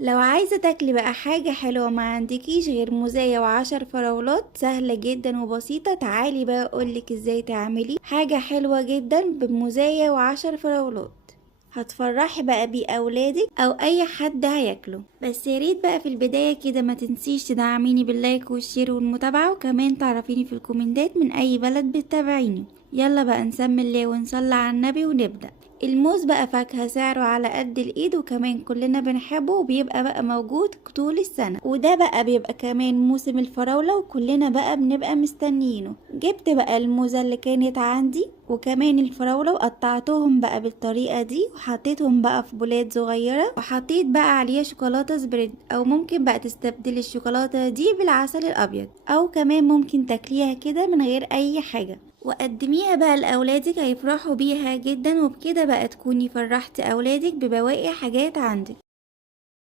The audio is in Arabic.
لو عايزة تاكلي بقى حاجة حلوة ما عندكيش غير موزاية و10 فراولات، سهلة جدا وبسيطة. تعالي بقى اقولك ازاي تعملي حاجة حلوة جدا بموزاية و10 فراولات، هتفرحي بقى بيه اولادك او اي حد هياكله. بس ياريت بقى في البداية كده ما تنسيش تدعميني باللايك والشير والمتابعة، وكمان تعرفيني في الكومنتات من اي بلد بتتابعيني. يلا بقى نسمي الله ونصلي على النبي ونبدأ. الموز بقى فاكهة سعره على قد الايد، وكمان كلنا بنحبه وبيبقى بقى موجود طول السنة، وده بقى بيبقى كمان موسم الفراولة وكلنا بقى بنبقى مستنيينه. جبت بقى الموزة اللي كانت عندي وكمان الفراولة وقطعتهم بقى بالطريقة دي، وحطيتهم بقى في بولات صغيرة، وحطيت بقى عليها شوكولاتة سبريد، او ممكن بقى تستبدل الشوكولاتة دي بالعسل الابيض، او كمان ممكن تاكليها كده من غير اي حاجة وقدميها بقى لأولادك، هيفرحوا بيها جدا. وبكده بقى تكوني فرحتي أولادك ببواقي حاجات عندك.